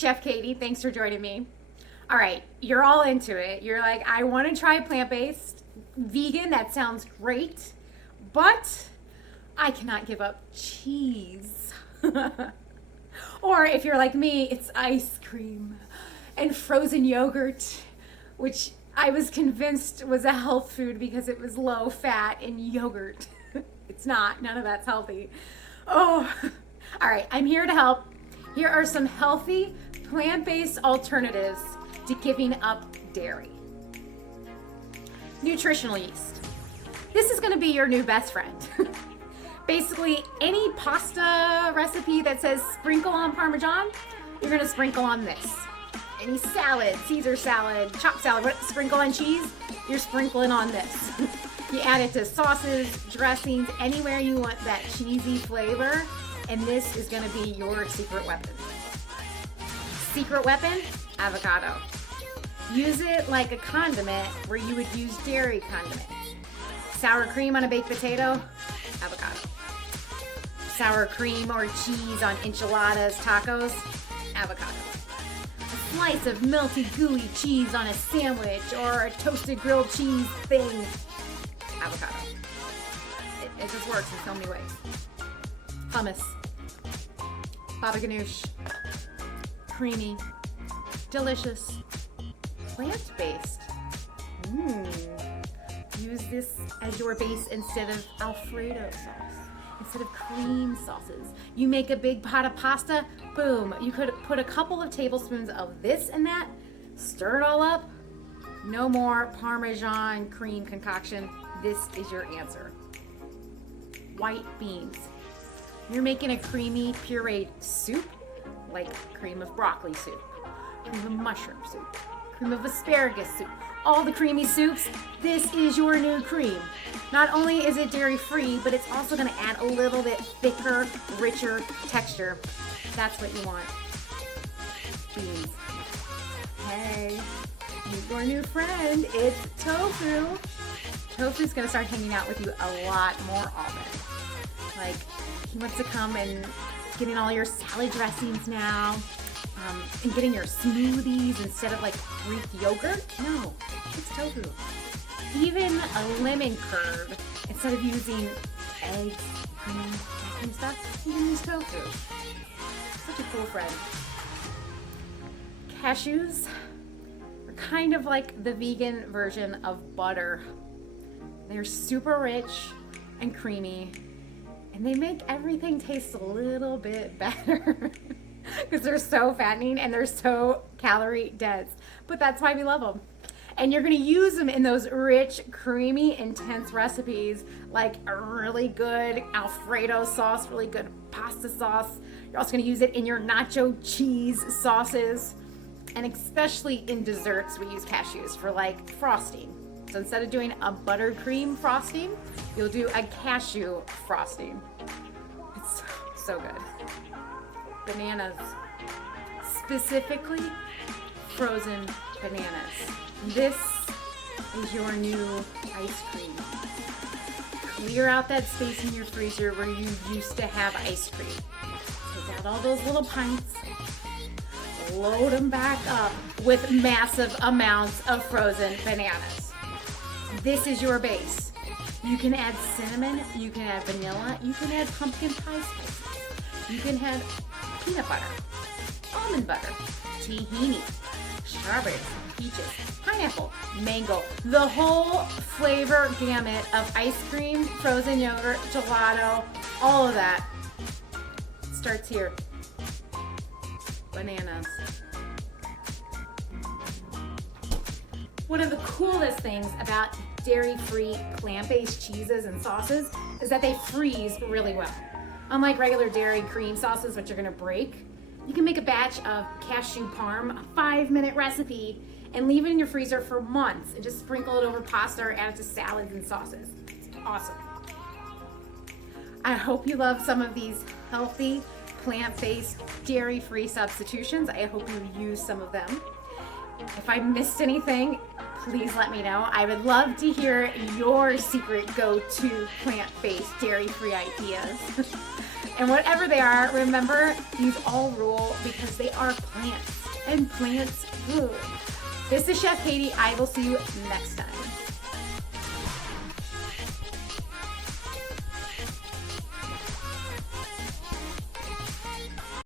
Chef Katie. Thanks for joining me. All right, you're all into it. You're like, I want to try plant-based, vegan. That sounds great, but I cannot give up cheese. Or if you're like me, it's ice cream and frozen yogurt, which I was convinced was a health food because it was low fat in yogurt. It's not. None of that's healthy. Oh, all right. I'm here to help. Here are some healthy plant-based alternatives to giving up dairy. Nutritional yeast. This is going to be your new best friend. Basically, any pasta recipe that says sprinkle on Parmesan, you're going to sprinkle on this. Any salad, Caesar salad, chopped salad, sprinkle on cheese, you're sprinkling on this. You add it to sauces, dressings, anywhere you want that cheesy flavor, and this is going to be your secret weapon. Secret weapon, avocado. Use it like a condiment where you would use dairy condiments. Sour cream on a baked potato, avocado. Sour cream or cheese on enchiladas, tacos, avocado. A slice of melty gooey cheese on a sandwich or a toasted grilled cheese thing, avocado. It just works in so many ways. Hummus, baba ganoush, creamy, delicious, plant-based. Use this as your base instead of Alfredo sauce, instead of cream sauces. You make a big pot of pasta, boom. You could put a couple of tablespoons of this in that, stir it all up. No more Parmesan cream concoction. This is your answer. White beans. You're making a creamy pureed soup, like cream of broccoli soup, cream of mushroom soup, cream of asparagus soup, all the creamy soups. This is your new cream. Not only is it dairy-free, but it's also going to add a little bit thicker, richer texture. That's what you want. Beans. Hey, meet your new friend. It's tofu. Tofu's going to start hanging out with you a lot more often. Like, he wants to come and get in all your salad dressings now, and getting your smoothies instead of like Greek yogurt. No, it's tofu. Even a lemon curd, instead of using eggs, cream, that kind of stuff, you can use tofu. Such a cool friend. Cashews are kind of like the vegan version of butter. They're super rich and creamy, and they make everything taste a little bit better because they're so fattening and they're so calorie dense. But that's why we love them. And you're going to use them in those rich, creamy, intense recipes like a really good Alfredo sauce, really good pasta sauce. You're also going to use it in your nacho cheese sauces. And especially in desserts, we use cashews for like frosting. So instead of doing a buttercream frosting, you'll do a cashew frosting. It's so good. Bananas. Specifically, frozen bananas. This is your new ice cream. Clear out that space in your freezer where you used to have ice cream. Take out all those little pints. Load them back up with massive amounts of frozen bananas. This is your base. You can add cinnamon, you can add vanilla, you can add pumpkin pie spices, you can add peanut butter, almond butter, tahini, strawberries, peaches, pineapple, mango, the whole flavor gamut of ice cream, frozen yogurt, gelato, all of that starts here. Bananas. One of the coolest things about dairy-free plant-based cheeses and sauces is that they freeze really well. Unlike regular dairy cream sauces, which are gonna break, you can make a batch of cashew parm, a 5-minute recipe, and leave it in your freezer for months and just sprinkle it over pasta or add it to salads and sauces. It's awesome. I hope you love some of these healthy, plant-based, dairy-free substitutions. I hope you use some of them. If I missed anything, please let me know. I would love to hear your secret go-to plant-based, dairy-free ideas. And whatever they are, remember, these all rule because they are plants, and plants rule. This is Chef Katie. I will see you next time.